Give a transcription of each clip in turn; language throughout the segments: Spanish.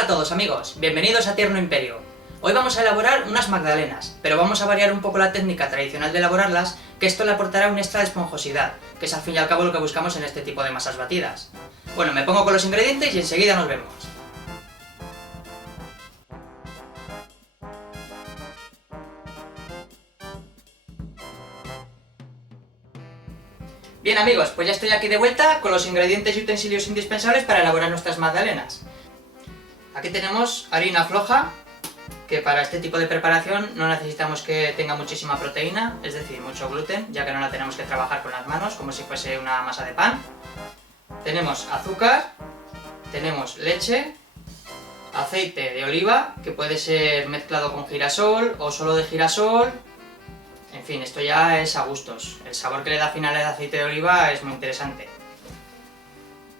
Hola a todos amigos, bienvenidos a Tierno Imperio. Hoy vamos a elaborar unas magdalenas, pero vamos a variar un poco la técnica tradicional de elaborarlas, que esto le aportará un extra de esponjosidad, que es al fin y al cabo lo que buscamos en este tipo de masas batidas. Bueno, me pongo con los ingredientes y enseguida nos vemos. Bien amigos, pues ya estoy aquí de vuelta con los ingredientes y utensilios indispensables para elaborar nuestras magdalenas. Aquí tenemos harina floja, que para este tipo de preparación no necesitamos que tenga muchísima proteína, es decir, mucho gluten, ya que no la tenemos que trabajar con las manos como si fuese una masa de pan. Tenemos azúcar, tenemos leche, aceite de oliva, que puede ser mezclado con girasol o solo de girasol. En fin, esto ya es a gustos. El sabor que le da al final el aceite de oliva es muy interesante.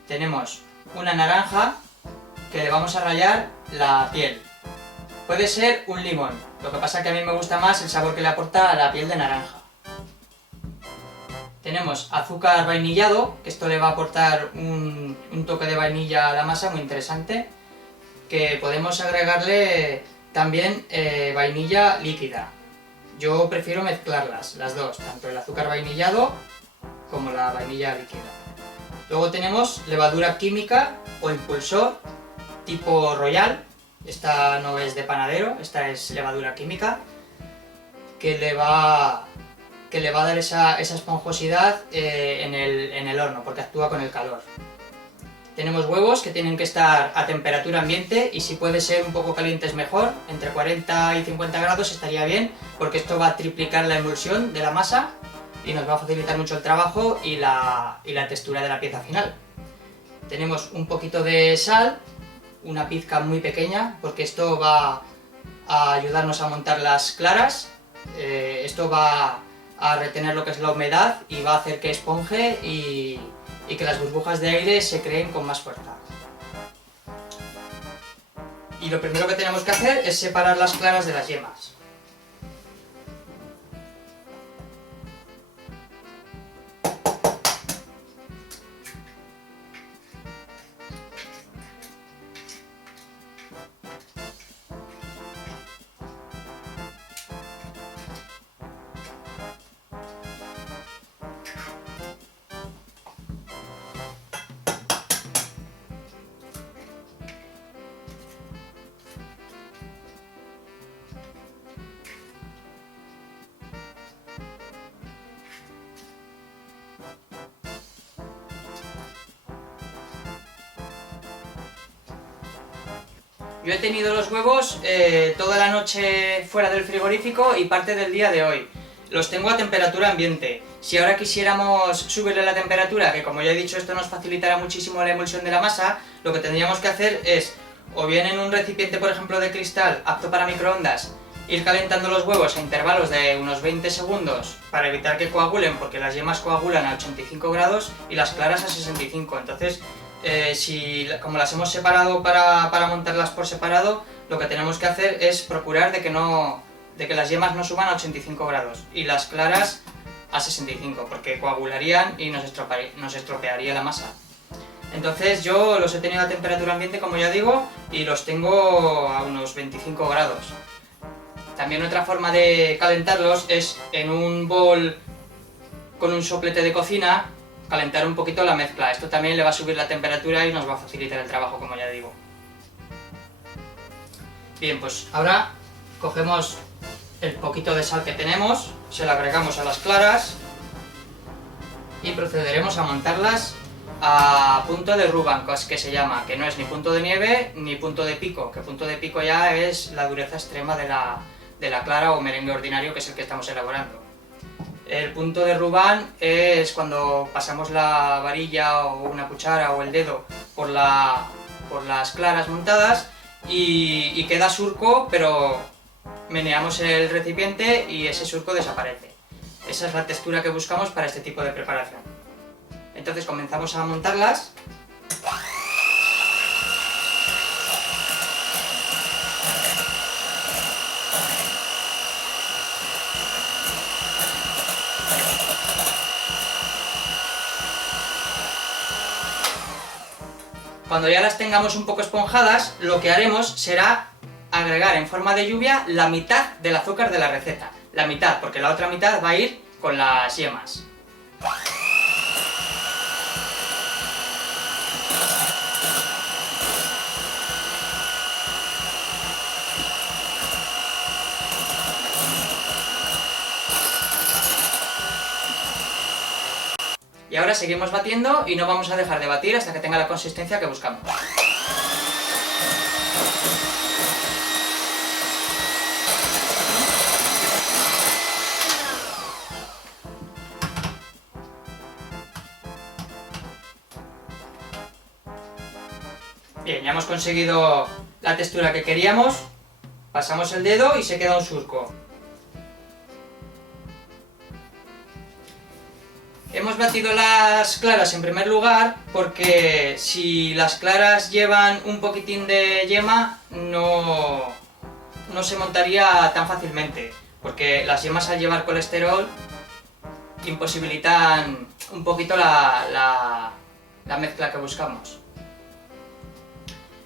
Tenemos una naranja que le vamos a rallar la piel. Puede ser un limón, lo que pasa es que a mí me gusta más el sabor que le aporta a la piel de naranja. Tenemos azúcar vainillado, que esto le va a aportar un toque de vainilla a la masa muy interesante, que podemos agregarle también vainilla líquida. Yo prefiero mezclarlas, las dos, tanto el azúcar vainillado como la vainilla líquida. Luego tenemos levadura química o impulsor tipo Royal. Esta no es de panadero, esta es levadura química, que le va a dar esa esponjosidad en el horno, porque actúa con el calor. Tenemos huevos que tienen que estar a temperatura ambiente y si puede ser un poco calientes mejor, entre 40 y 50 grados estaría bien, porque esto va a triplicar la emulsión de la masa y nos va a facilitar mucho el trabajo y la textura de la pieza final. Tenemos un poquito de sal, una pizca muy pequeña, porque esto va a ayudarnos a montar las claras. Esto va a retener lo que es la humedad y va a hacer que esponje y que las burbujas de aire se creen con más fuerza. Y lo primero que tenemos que hacer es separar las claras de las yemas. Yo he tenido los huevos toda la noche fuera del frigorífico y parte del día de hoy. Los tengo a temperatura ambiente. Si ahora quisiéramos subirle la temperatura, que como ya he dicho esto nos facilitará muchísimo la emulsión de la masa, lo que tendríamos que hacer es, o bien en un recipiente por ejemplo de cristal apto para microondas, ir calentando los huevos a intervalos de unos 20 segundos para evitar que coagulen, porque las yemas coagulan a 85 grados y las claras a 65, entonces como las hemos separado para montarlas por separado, lo que tenemos que hacer es procurar de que las yemas no suban a 85 grados y las claras a 65, porque coagularían y nos estropearía la masa. Entonces yo los he tenido a temperatura ambiente, como ya digo, y los tengo a unos 25 grados. También otra forma de calentarlos es en un bol con un soplete de cocina, calentar un poquito la mezcla. Esto también le va a subir la temperatura y nos va a facilitar el trabajo, como ya digo. Bien, pues ahora cogemos el poquito de sal que tenemos, se lo agregamos a las claras y procederemos a montarlas a punto de Ruban, que se llama, que no es ni punto de nieve ni punto de pico, que punto de pico ya es la dureza extrema de la clara o merengue ordinario, que es el que estamos elaborando. El punto de Ruban es cuando pasamos la varilla o una cuchara o el dedo por las claras montadas y queda surco, pero meneamos el recipiente y ese surco desaparece. Esa es la textura que buscamos para este tipo de preparación. Entonces comenzamos a montarlas. Cuando ya las tengamos un poco esponjadas, lo que haremos será agregar en forma de lluvia la mitad del azúcar de la receta. La mitad, porque la otra mitad va a ir con las yemas. Y ahora seguimos batiendo y no vamos a dejar de batir hasta que tenga la consistencia que buscamos. Bien, ya hemos conseguido la textura que queríamos. Pasamos el dedo y se queda un surco. Hemos batido las claras en primer lugar porque si las claras llevan un poquitín de yema no se montaría tan fácilmente, porque las yemas al llevar colesterol imposibilitan un poquito la mezcla que buscamos.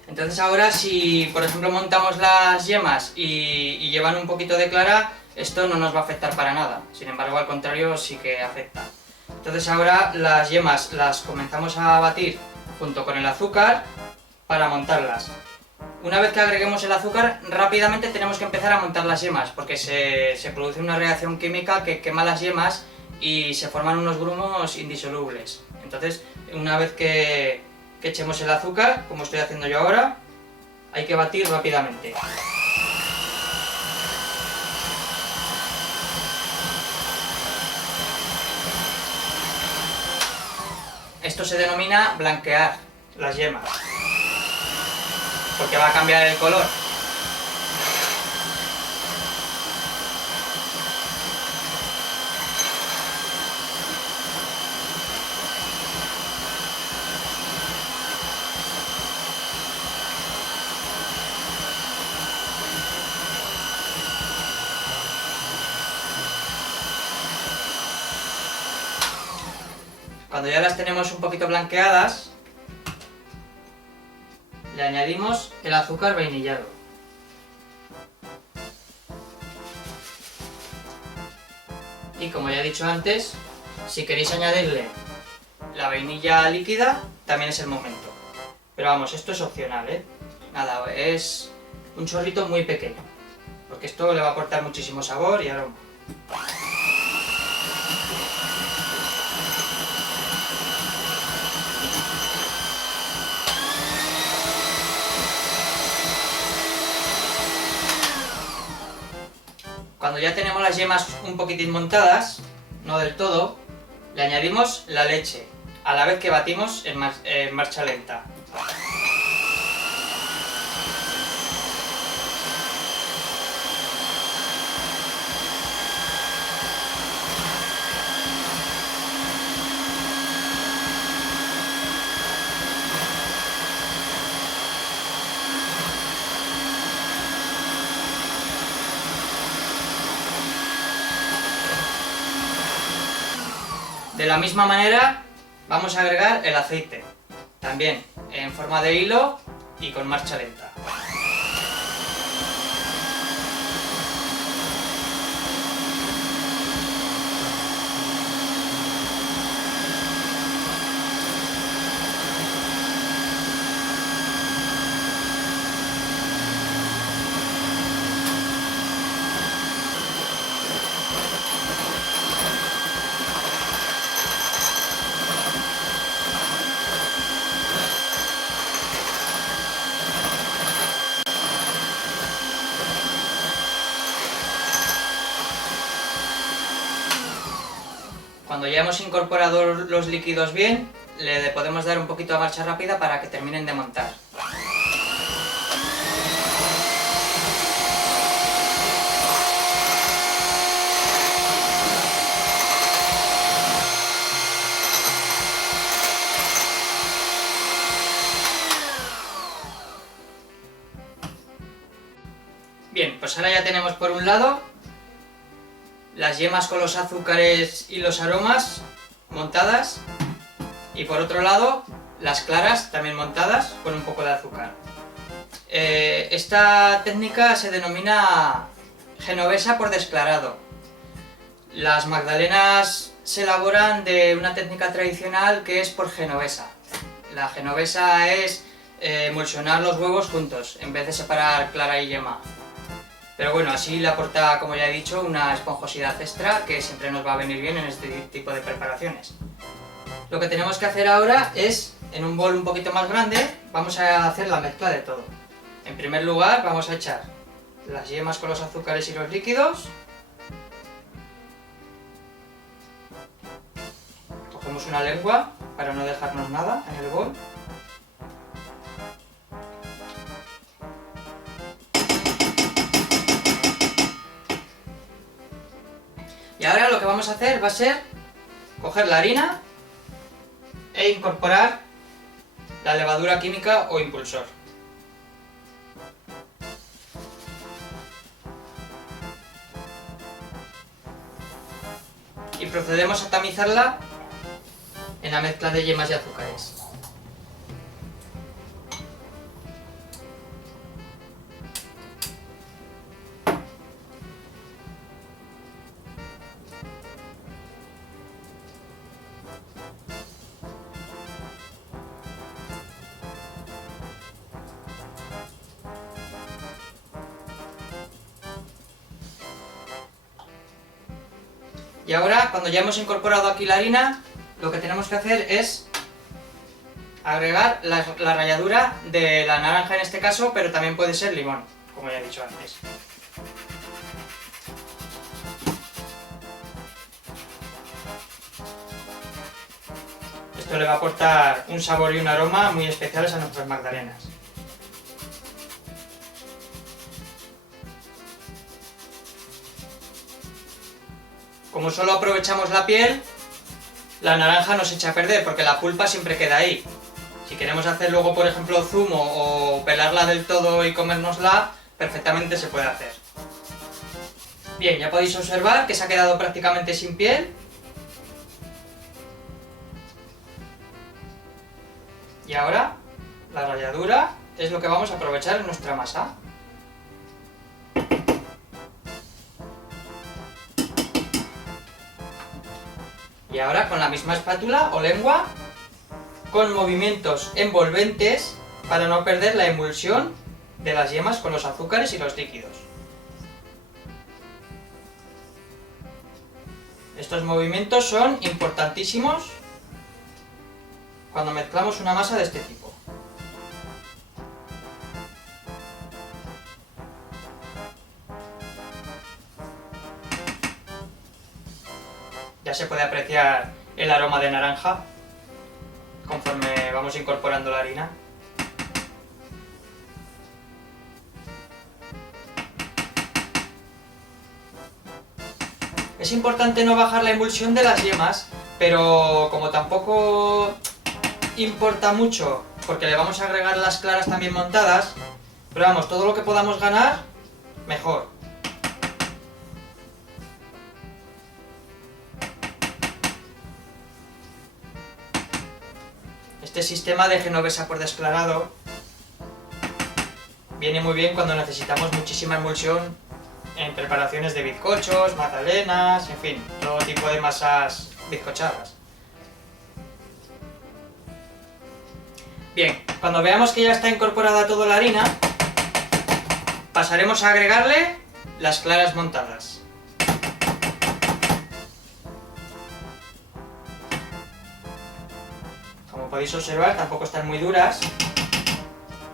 Entonces ahora si por ejemplo montamos las yemas y llevan un poquito de clara, esto no nos va a afectar para nada, sin embargo al contrario sí que afecta. Entonces ahora las yemas las comenzamos a batir junto con el azúcar para montarlas. Una vez que agreguemos el azúcar, rápidamente tenemos que empezar a montar las yemas, porque se produce una reacción química que quema las yemas y se forman unos grumos indisolubles. Entonces, una vez que echemos el azúcar, como estoy haciendo yo ahora, hay que batir rápidamente. Esto se denomina blanquear las yemas, porque va a cambiar el color. Cuando ya las tenemos un poquito blanqueadas, le añadimos el azúcar vainillado. Y como ya he dicho antes, si queréis añadirle la vainilla líquida, también es el momento. Pero vamos, esto es opcional, ¿eh? Nada, es un chorrito muy pequeño, porque esto le va a aportar muchísimo sabor y aroma. Cuando ya tenemos las yemas un poquitín montadas, no del todo, le añadimos la leche, a la vez que batimos en marcha lenta. De la misma manera vamos a agregar el aceite, también en forma de hilo y con marcha lenta. Cuando ya hemos incorporado los líquidos bien, le podemos dar un poquito de marcha rápida para que terminen de montar. Bien, pues ahora ya tenemos por un lado las yemas con los azúcares y los aromas montadas y por otro lado las claras también montadas con un poco de azúcar. Esta técnica se denomina genovesa por desclarado. Las magdalenas se elaboran de una técnica tradicional que es por genovesa. La genovesa es emulsionar los huevos juntos, en vez de separar clara y yema. Pero bueno, así le aporta, como ya he dicho, una esponjosidad extra que siempre nos va a venir bien en este tipo de preparaciones. Lo que tenemos que hacer ahora es, en un bol un poquito más grande, vamos a hacer la mezcla de todo. En primer lugar vamos a echar las yemas con los azúcares y los líquidos. Cogemos una lengua para no dejarnos nada en el bol. Y ahora lo que vamos a hacer va a ser coger la harina e incorporar la levadura química o impulsor. Y procedemos a tamizarla en la mezcla de yemas y azúcares. Y ahora, cuando ya hemos incorporado aquí la harina, lo que tenemos que hacer es agregar la ralladura de la naranja en este caso, pero también puede ser limón, como ya he dicho antes. Esto le va a aportar un sabor y un aroma muy especiales a nuestras magdalenas. Como solo aprovechamos la piel, la naranja no se echa a perder porque la pulpa siempre queda ahí. Si queremos hacer luego, por ejemplo, zumo o pelarla del todo y comérnosla, perfectamente se puede hacer. Bien, ya podéis observar que se ha quedado prácticamente sin piel. Y ahora, la ralladura es lo que vamos a aprovechar en nuestra masa. Y ahora con la misma espátula o lengua, con movimientos envolventes para no perder la emulsión de las yemas con los azúcares y los líquidos. Estos movimientos son importantísimos cuando mezclamos una masa de este tipo. Ya se puede apreciar el aroma de naranja conforme vamos incorporando la harina. Es importante no bajar la emulsión de las yemas, pero como tampoco importa mucho porque le vamos a agregar las claras también montadas, pero vamos, todo lo que podamos ganar, mejor. Este sistema de genovesa por desclarado viene muy bien cuando necesitamos muchísima emulsión en preparaciones de bizcochos, magdalenas, en fin, todo tipo de masas bizcochadas. Bien, cuando veamos que ya está incorporada toda la harina, pasaremos a agregarle las claras montadas. Como podéis observar, tampoco están muy duras,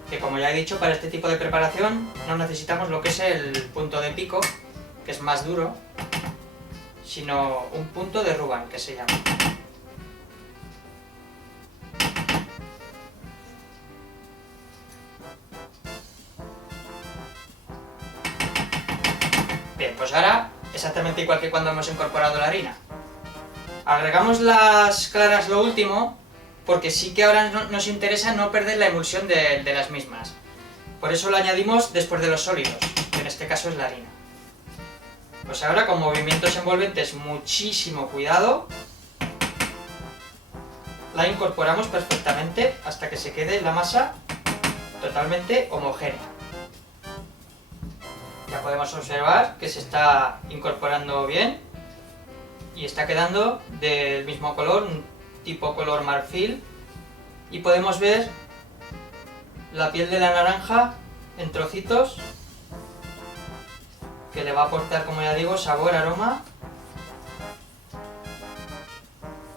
que como ya he dicho, para este tipo de preparación no necesitamos lo que es el punto de pico, que es más duro, sino un punto de Ruban, que se llama. Bien, pues ahora, exactamente igual que cuando hemos incorporado la harina. Agregamos las claras lo último, porque sí que ahora nos interesa no perder la emulsión de las mismas. Por eso lo añadimos después de los sólidos, que en este caso es la harina. Pues ahora con movimientos envolventes, muchísimo cuidado, la incorporamos perfectamente hasta que se quede la masa totalmente homogénea. Ya podemos observar que se está incorporando bien y está quedando del mismo color, un tipo color marfil, y podemos ver la piel de la naranja en trocitos que le va a aportar, como ya digo, sabor, aroma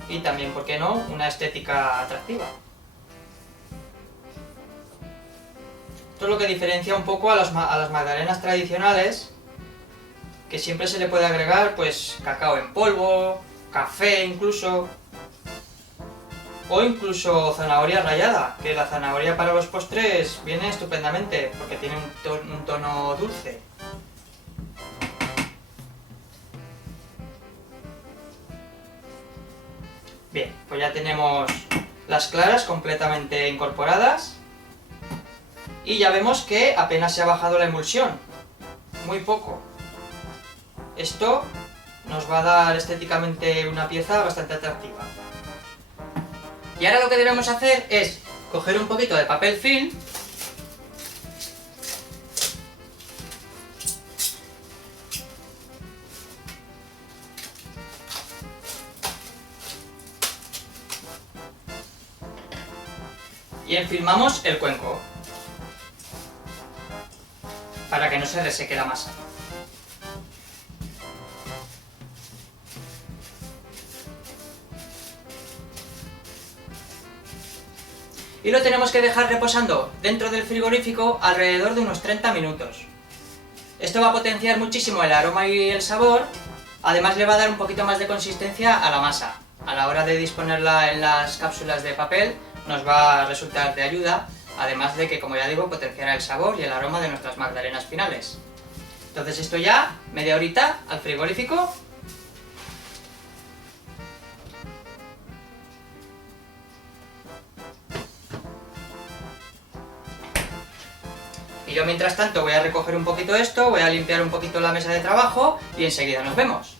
y también, ¿por qué no?, una estética atractiva. Esto es lo que diferencia un poco a las magdalenas tradicionales, que siempre se le puede agregar pues cacao en polvo, café incluso, o incluso zanahoria rallada, que la zanahoria para los postres viene estupendamente porque tiene un tono dulce. Bien, pues ya tenemos las claras completamente incorporadas y ya vemos que apenas se ha bajado la emulsión, muy poco. Esto nos va a dar estéticamente una pieza bastante atractiva. Y ahora lo que debemos hacer es coger un poquito de papel film y enfilmamos el cuenco para que no se reseque la masa. Y lo tenemos que dejar reposando dentro del frigorífico alrededor de unos 30 minutos. Esto va a potenciar muchísimo el aroma y el sabor, además le va a dar un poquito más de consistencia a la masa. A la hora de disponerla en las cápsulas de papel nos va a resultar de ayuda, además de que, como ya digo, potenciará el sabor y el aroma de nuestras magdalenas finales. Entonces esto ya, media horita al frigorífico. Y yo mientras tanto voy a recoger un poquito esto, voy a limpiar un poquito la mesa de trabajo y enseguida nos vemos.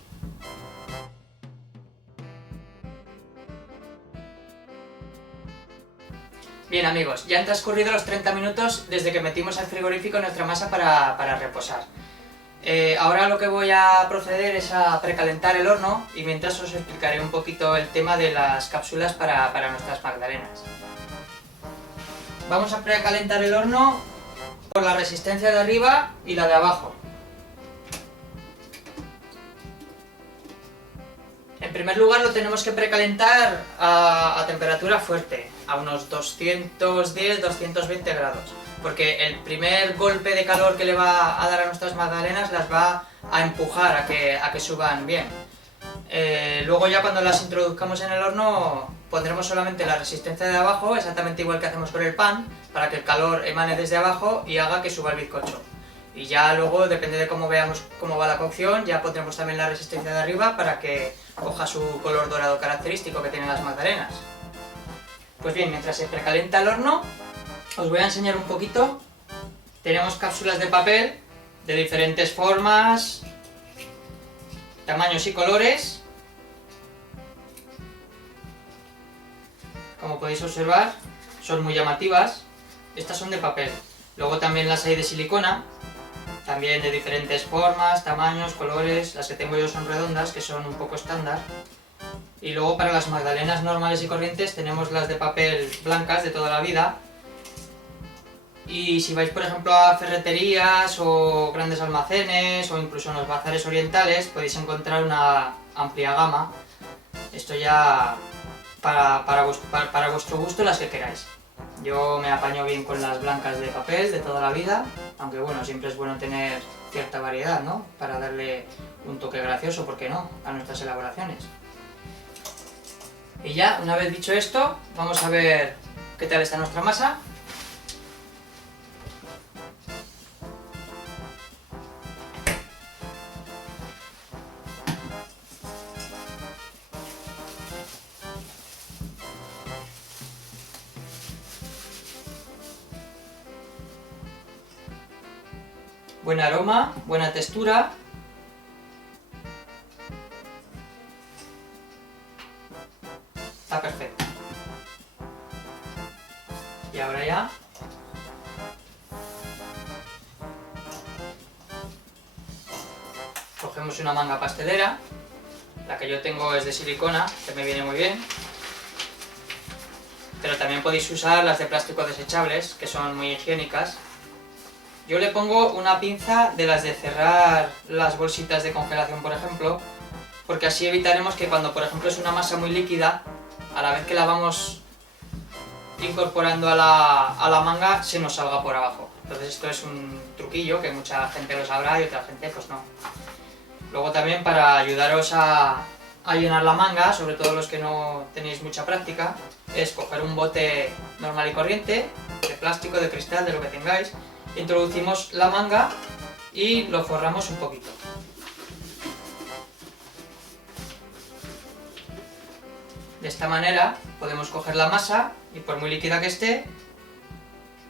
Bien amigos, ya han transcurrido los 30 minutos desde que metimos al frigorífico nuestra masa para reposar. Ahora lo que voy a proceder es a precalentar el horno y mientras os explicaré un poquito el tema de las cápsulas para nuestras magdalenas. Vamos a precalentar el horno por la resistencia de arriba y la de abajo. En primer lugar lo tenemos que precalentar a temperatura fuerte, a unos 210-220 grados, porque el primer golpe de calor que le va a dar a nuestras magdalenas las va a empujar a que suban bien. Luego ya cuando las introduzcamos en el horno pondremos solamente la resistencia de abajo, exactamente igual que hacemos con el pan, para que el calor emane desde abajo y haga que suba el bizcocho. Y ya luego, depende de cómo veamos cómo va la cocción, ya pondremos también la resistencia de arriba para que coja su color dorado característico que tienen las magdalenas. Pues bien, mientras se precalienta el horno, os voy a enseñar un poquito. Tenemos cápsulas de papel de diferentes formas, tamaños y colores. Como podéis observar, son muy llamativas. Estas son de papel. Luego también las hay de silicona, también de diferentes formas, tamaños, colores. Las que tengo yo son redondas, que son un poco estándar. Y luego para las magdalenas normales y corrientes tenemos las de papel blancas de toda la vida. Y si vais por ejemplo a ferreterías o grandes almacenes o incluso en los bazares orientales podéis encontrar una amplia gama. Esto ya para vuestro gusto, las que queráis. Yo me apaño bien con las blancas de papel de toda la vida, aunque bueno, siempre es bueno tener cierta variedad, ¿no? Para darle un toque gracioso, ¿por qué no?, a nuestras elaboraciones. Y ya, una vez dicho esto, vamos a ver qué tal está nuestra masa. Buen aroma, buena textura. Está perfecto. Y ahora ya cogemos una manga pastelera. La que yo tengo es de silicona, que me viene muy bien. Pero también podéis usar las de plástico desechables, que son muy higiénicas. Yo le pongo una pinza de las de cerrar las bolsitas de congelación, por ejemplo, porque así evitaremos que cuando, por ejemplo, es una masa muy líquida, a la vez que la vamos incorporando a la manga, se nos salga por abajo. Entonces esto es un truquillo que mucha gente lo sabrá y otra gente pues no. Luego también, para ayudaros a llenar la manga, sobre todo los que no tenéis mucha práctica, es coger un bote normal y corriente, de plástico, de cristal, de lo que tengáis, introducimos la manga y lo forramos un poquito. De esta manera podemos coger la masa y, por muy líquida que esté,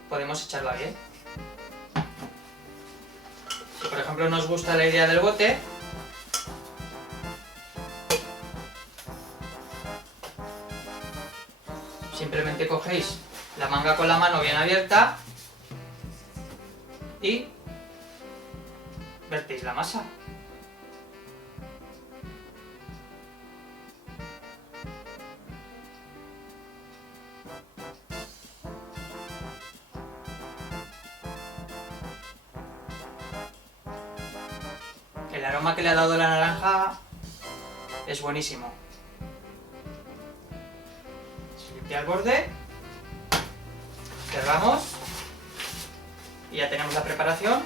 podemos echarla bien. Si por ejemplo no os gusta la idea del bote, simplemente cogéis la manga con la mano bien abierta y vertéis la masa. El aroma que le ha dado la naranja es buenísimo. Se limpia el borde, cerramos y ya tenemos la preparación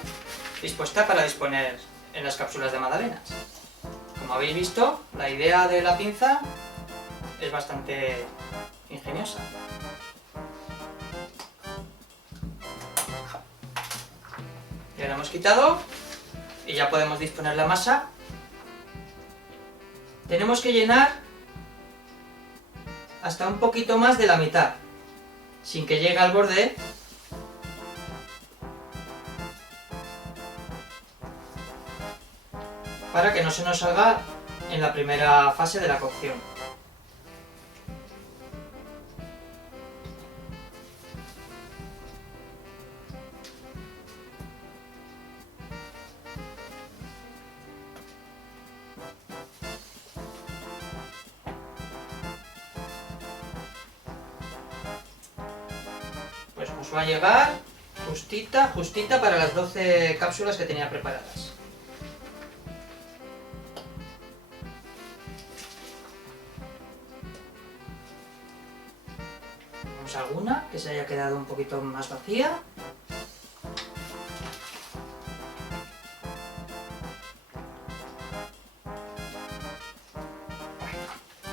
dispuesta para disponer en las cápsulas de magdalenas. Como habéis visto, la idea de la pinza es bastante ingeniosa. Ya la hemos quitado y ya podemos disponer la masa. Tenemos que llenar hasta un poquito más de la mitad, sin que llegue al borde, para que no se nos salga en la primera fase de la cocción. Pues nos va a llegar justita para las 12 cápsulas que tenía preparadas. Tenemos alguna que se haya quedado un poquito más vacía.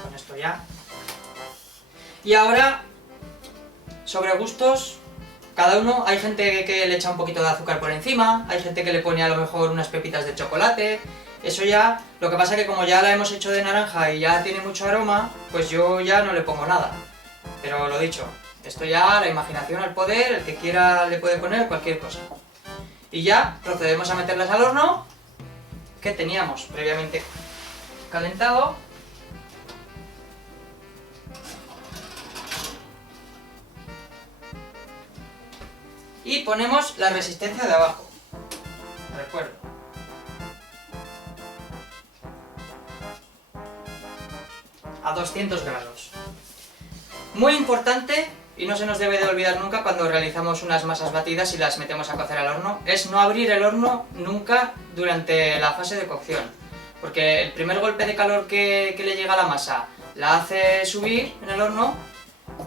Con esto ya. Y ahora, sobre gustos, cada uno, hay gente que le echa un poquito de azúcar por encima, hay gente que le pone a lo mejor unas pepitas de chocolate. Eso ya, lo que pasa es que como ya la hemos hecho de naranja y ya tiene mucho aroma, pues yo ya no le pongo nada. Pero lo dicho, esto ya, la imaginación al poder, el que quiera le puede poner cualquier cosa. Y ya procedemos a meterlas al horno, que teníamos previamente calentado. Y ponemos la resistencia de abajo, recuerdo. A 200 grados. Muy importante, y no se nos debe de olvidar nunca cuando realizamos unas masas batidas y las metemos a cocer al horno, es no abrir el horno nunca durante la fase de cocción. Porque el primer golpe de calor que le llega a la masa la hace subir en el horno.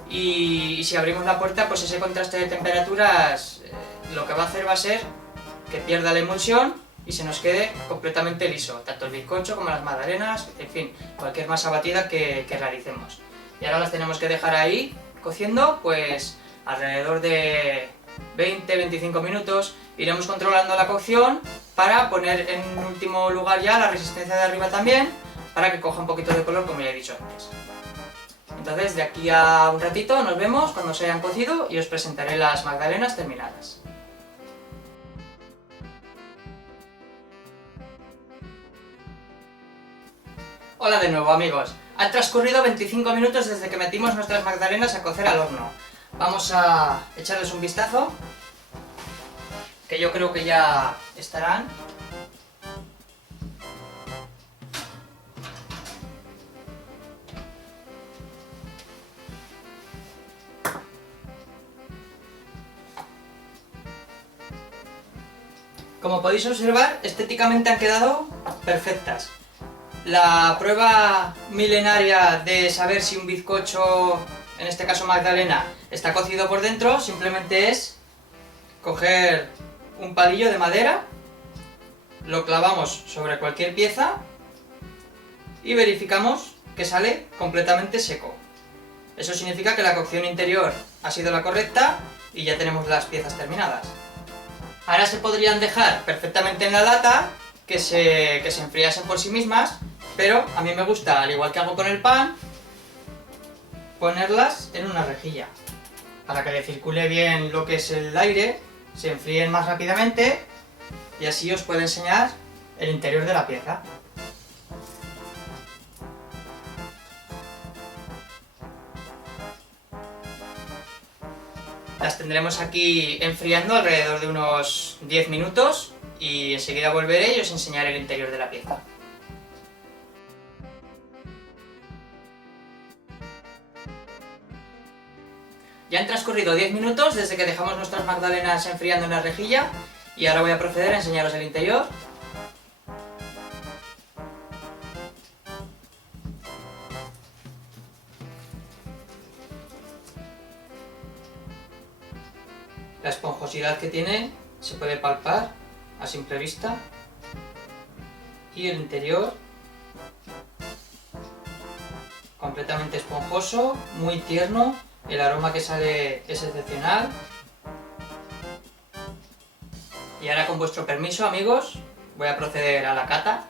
Y si abrimos la puerta, pues ese contraste de temperaturas lo que va a hacer va a ser que pierda la emulsión y se nos quede completamente liso, tanto el bizcocho como las magdalenas, en fin, cualquier masa batida que realicemos. Y ahora las tenemos que dejar ahí cociendo, pues alrededor de 20-25 minutos. Iremos controlando la cocción para poner en último lugar ya la resistencia de arriba también, para que coja un poquito de color, como ya he dicho antes. Entonces, de aquí a un ratito nos vemos cuando se hayan cocido y os presentaré las magdalenas terminadas. Hola de nuevo, amigos. Han transcurrido 25 minutos desde que metimos nuestras magdalenas a cocer al horno. Vamos a echarles un vistazo, que yo creo que ya estarán. Como podéis observar, estéticamente han quedado perfectas. La prueba milenaria de saber si un bizcocho, en este caso magdalena, está cocido por dentro, simplemente es coger un palillo de madera, lo clavamos sobre cualquier pieza y verificamos que sale completamente seco. Eso significa que la cocción interior ha sido la correcta y ya tenemos las piezas terminadas. Ahora se podrían dejar perfectamente en la lata, que se enfriasen por sí mismas, pero a mí me gusta, al igual que hago con el pan, ponerlas en una rejilla, para que le circule bien lo que es el aire, se enfríen más rápidamente y así os puedo enseñar el interior de la pieza. Las tendremos aquí enfriando alrededor de unos 10 minutos y enseguida volveré y os enseñaré el interior de la pieza. Ya han transcurrido 10 minutos desde que dejamos nuestras magdalenas enfriando en la rejilla y ahora voy a proceder a enseñaros el interior. La esponjosidad que tiene se puede palpar a simple vista y el interior completamente esponjoso, muy tierno, el aroma que sale es excepcional. Y ahora, con vuestro permiso, amigos, voy a proceder a la cata.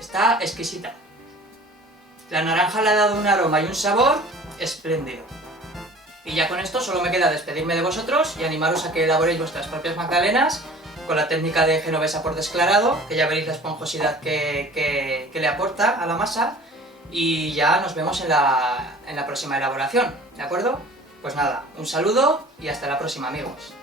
Está exquisita. La naranja le ha dado un aroma y un sabor espléndido. Y ya con esto solo me queda despedirme de vosotros y animaros a que elaboréis vuestras propias magdalenas con la técnica de genovesa por desclarado, que ya veréis la esponjosidad que le aporta a la masa, y ya nos vemos en la próxima elaboración, ¿de acuerdo? Pues nada, un saludo y hasta la próxima, amigos.